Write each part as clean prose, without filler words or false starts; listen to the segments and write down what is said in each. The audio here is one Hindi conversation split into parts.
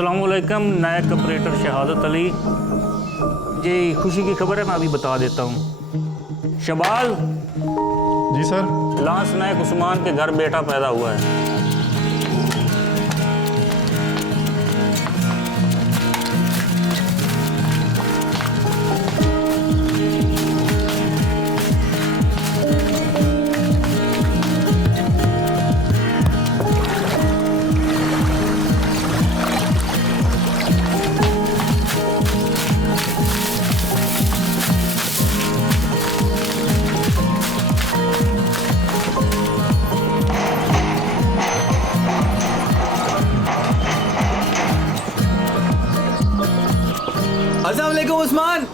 अस्सलामुअलैकुम, नायक ऑपरेटर शहादत अली जी। खुशी की खबर है, मैं अभी बता देता हूँ। शबाल जी सर। लांस नायक उस्मान के घर बेटा पैदा हुआ है। अस्सलाम वालेकुम उस्मान,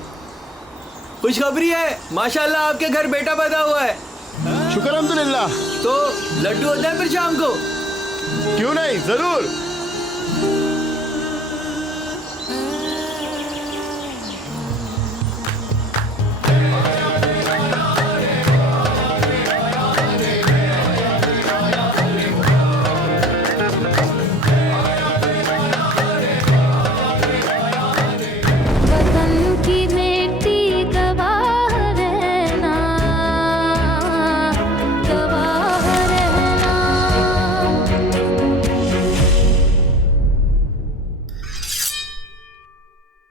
खुशखबरी है, माशाल्लाह आपके घर बेटा पैदा हुआ है। शुक्र अल्हम्दुलिल्लाह। तो लड्डू होता है फिर शाम को? क्यों नहीं, जरूर।